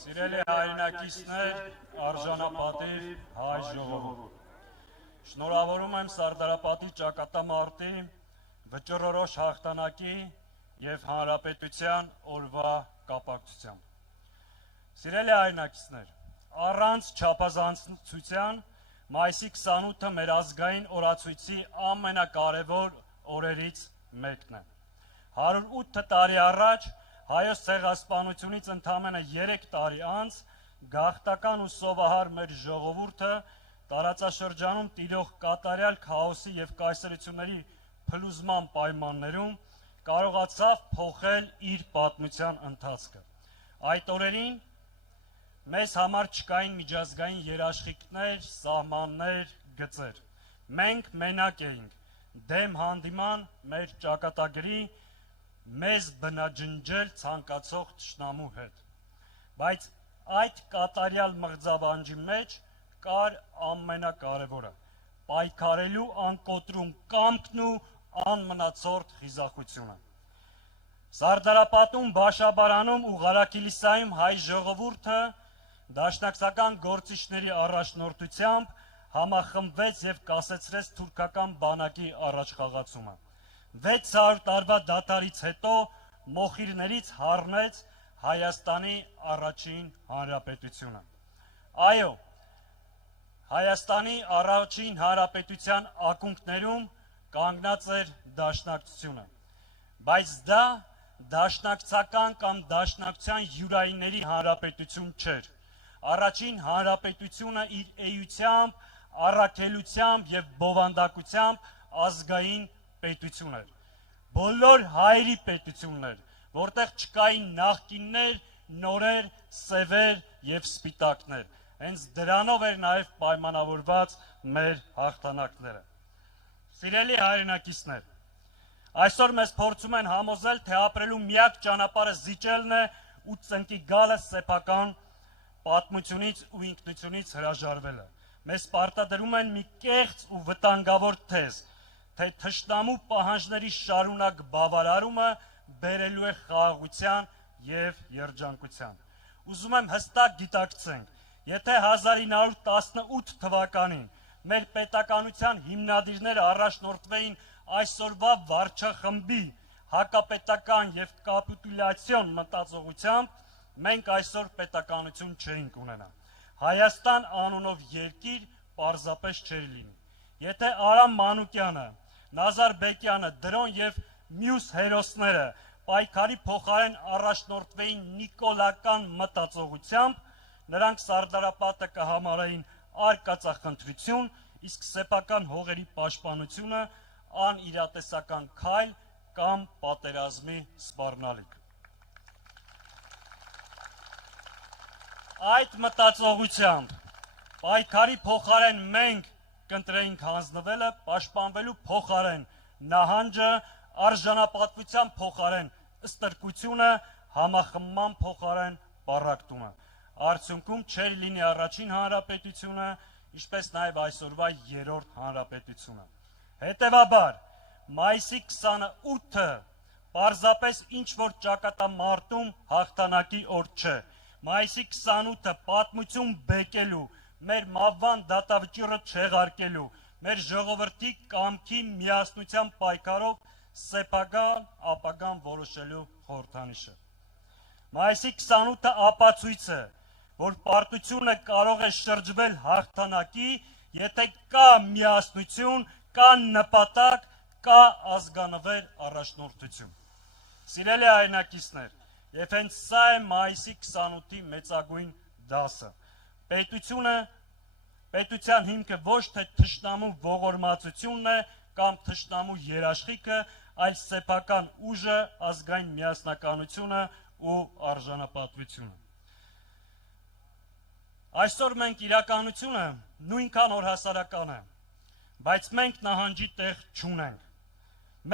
Սիրելի հայրենակիցներ, արժանապատիվ հայ ժողովուրդ, շնորհավորում եմ Սարդարապատի ճակատամարտի վճռորոշ հաղթանակի և հանրապետության օրվա կապակցությամբ։ Սիրելի հայրենակիցներ, առանց չափազանցության մայիսի 28-ը մեր ազգային օրացույցի ամենակարևոր օրերից մեկն է։ 108 տարի առաջ Հայոց ցեղասպանությունից ընդամենը 3 տարի անց գաղթական ու սովահար մեր ժողովուրդը տարածաշրջանում տիրող կատարյալ քաոսի և կայսրությունների փլուզման պայմաններում կարողացավ փոխել իր պատմության ընթացքը։ Այդ օրերին մեզ համար չկային միջազգային երաշխիքներ, սահմաններ, գծեր։ Մենք մենակ էինք, դեմ հանդիման մեր ճակատագրի մեզ բնաջնջել ցանկացող թշնամու հետ, բայց այդ կատարյալ մղձավանջի մեջ կար ամենակարևորը՝ պայքարելու անկոտրում կամքն ու անմնացորդ խիզախությունը։ Սարդարապատում, Բաշաբարանում ու Ղարաքիլիսայում հայ ժողովուրդը դաշնակցական գործիչների առաջնորդությամբ համախմբվեց և կասեցրեց թուրքական բանակի առաջխաղացումը։ 600 տարվա դադարից հետո մոխիրներից հառնեց Հայաստանի առաջին հանրապետությունը։ Այո, Հայաստանի առաջին հանրապետության ակունքներում կանգնած էր դաշնակցությունը, բայց դա դաշնակցական կամ դաշնակցության յուրայինների հանրապետություն չէր։ Առաջին հանրապետությունը իր էությամբ, առաքելությամբ և բովանդակությամբ ազգային պետություն էր, բոլոր հայերի պետությունն էր, որտեղ չկային նախկիններ, նորեր, սևեր և սպիտակներ։ Հենց դրանով էր նաև պայմանավորված մեր հաղթանակները։ Սիրելի հայրենակիցներ, այսօր մեզ փորձում են համոզել, թե ապրելու միակ ճանապարհը զիջելն է ու ծնկի գալը սեփական պատմությունից ու ինքնությունից հրաժարվելը։ Մեզ պարտադրում են մի կեղծ ու վտանգավոր թեզ, թե թշնամու պահանջների շարունակ բավարարումը բերելու է խաղաղության և երջանկության։ Ուզում եմ հստակ գիտակցենք, եթե 1918 թվականին մեր պետականության հիմնադիրները առաջնորդվեին այսօրվա վարչախմբի հակապետական և կապիտուլյացիոն մտածողությամբ, մենք այսօր պետականություն չէինք ունենա։ Հայաստան անունով երկիր պարզապես չէր լինի։ Եթե Արամ Մանուկյանը, Նազար Բեկյանը, Դրոն և մյուս հերոսները պայքարի փոխարեն առաջնորդվեին նիկոլական մտածողությամբ, նրանք Սարդարապատը կհամարեին արկածախնդրություն, իսկ սեփական հողերի պաշտպանությունը անիրատեսական քայլ կամ պատերազմի սպառնալիք։ Այդ մտածողությամբ պայքարի փոխարեն մենք կընտրեինք հանձնվելը, պաշտպանվելու փոխարեն նահանջը, արժանապատվության փոխարեն ստրկությունը, համախմբման փոխարեն պառակտումը։ Արդյունքում չէր լինի առաջին հանրապետությունը, ինչպես նաև այսօրվա երրորդ հանրապետությունը։ Հետևաբար, մայիսի 28-ը պարզապես ինչ-որ ճակատամարտում հաղթանակի օր չէ։ Մայիսի 28-ը պատմություն բեկելու, մեր մահվան դատավճիռը չեղարկելու, մեր ժողովրդի կամքի միասնության պայքարով սեփական ապագան որոշելու խորհրդանիշը։ Մայիսի 28-ը ապացույց է, որ պարտությունը կարող է շրջվել հաղթանակի, եթե կա միասնություն, կա նպատակ, կա ազգանվեր առաջնորդություն։ Սիրելի հայրենակիցներ, և հենց սա է մայիսի 28-ի մեծագույն դասը։ Պետության հիմքը ոչ թե թշնամու ողորմածությունն է կամ թշնամու երաշխիքը, այլ սեփական ուժը, ազգային միասնականությունը ու արժանապատվությունը։ Այսօր մենք իրականությունը նույնքան օրհասարական է, բայց մենք նահանջի տեղ չունենք։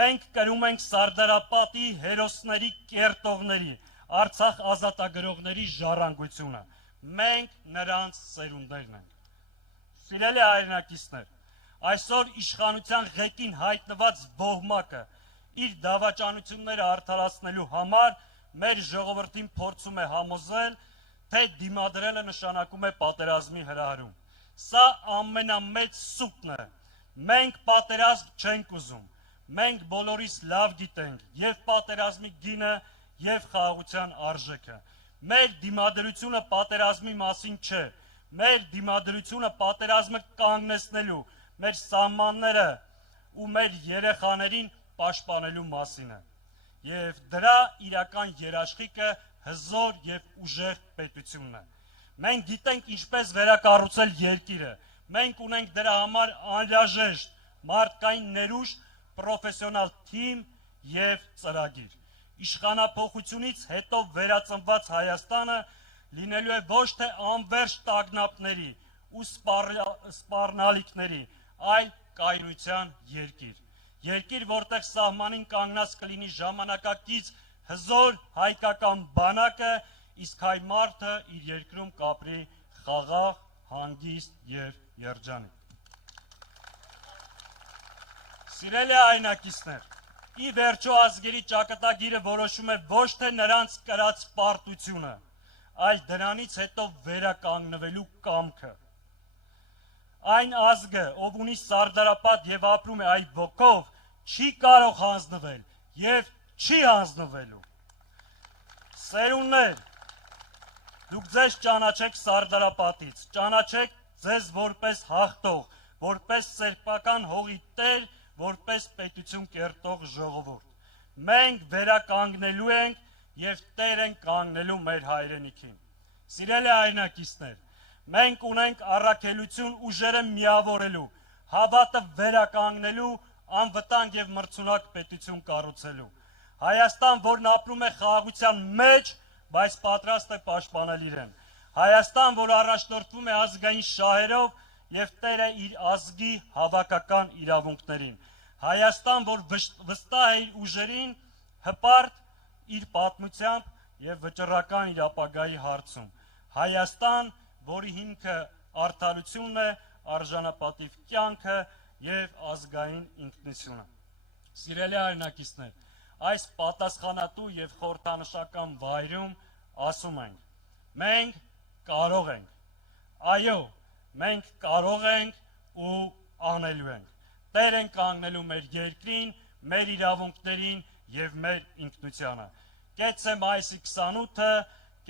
Մենք կրում ենք Սարդարապատի հերոսների կերտողների, Արցախ ազատագրողների ժառանգությունը։ Մենք նրանց սերունդներն ենք։ Սիրելի հայրենակիցներ, այսօր իշխանության ղեկին հայտնված ոհմակը իր դավաճանությունները արդարացնելու համար մեր ժողովրդին փորձում է համոզել, թե դիմադրելը նշանակում է պատերազմի հրահրում։ Սա ամենամեծ սուտն է։ Մենք պատերազմ չենք ուզում։ Մենք բոլորիս լավ գիտենք եւ պատերազմի գինը եւ խաղաղության արժեքը։ Մեր դիմադրությունը պատերազմի մասին չէ։ Մեր դիմադրությունը պատերազմը կանգնեցնելու, մեր սահմանները ու մեր երեխաներին պաշտպանելու մասին է։ Եվ դրա իրական երաշխիքը հզոր եւ ուժեղ պետությունն է։ Մենք գիտենք ինչպես վերակառուցել երկիրը։ Մենք ունենք դրա համար անհրաժեշտ մարդկային ներուժ, պրոֆեսիոնալ թիմ եւ ծրագիր։ Իշխանափոխությունից հետո վերածնված Հայաստանը լինելու է ոչ թե անվերջ տագնապների ու սպառնալիքների, այլ կայունության երկիր։ Երկիր, որտեղ սահմանին կանգնած կլինի ժամանակակից հզոր հայկական բանակը, իսկ հայ մարդը իր երկրում կապրի խաղաղ, հանգիստ եւ երջանիկ։ Սիրելի հայրենակիցներ, ի վերջո ազգերի ճակատագիրը որոշում է ոչ թե նրանց կրած պարտությունը, այլ դրանից հետո վերականգնվելու կամքը։ Այն ազգը, ով ունի սարդարապատ եւ ապրում է այդ ոգով, չի կարող հանձնվել եւ չի հանձնվելու։ Սերունդներ, դուք ձեզ ճանաչեք սարդարապատից, ճանաչեք ձեզ որպես հաղթող, որպես սեփական հողի տեր, որպես պետություն կերտող ժողովուրդ։ Մենք վերականգնելու ենք եւ տեր ենք կանգնելու մեր հայրենիքին։ Սիրելի հայրենակիցներ, մենք ունենք առաքելություն ուժերը միավորելու, հավատը վերականգնելու, անվտանգ եւ մրցունակ պետություն կառուցելու։ Հայաստան, որն ապրում է խաղաղության մեջ, բայց պատրաստ է պաշտպանել իրեն։ Հայաստան, որ առաջնորդվում է ազգային շահերով եւ տեր է իր ազգի հավաքական իրավունքներին։ Հայաստան, որ վստահ է իր ուժերին, հպարտ իր պատմությամբ եւ վճռական իր ապագայի հարցում։ Հայաստան, որի հիմքը արդարությունն է, արժանապատիվ կյանքը եւ ազգային ինքնությունը։ Սիրելի հայրենակիցներ, այս պատասխանատու եւ խորհրդանշական վայրում ասում ենք. մենք կարող ենք։ Այո, մենք կարող ենք ու անելու ենք։ Տեր ենք կանգնելու մեր երկրին, մեր իրավունքներին եւ մեր ինքնությանը։ Կեցե մայիսի 28-ը,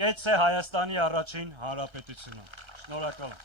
կեցե Հայաստանի առաջին հանրապետությունը։ Շնորհակալ եմ։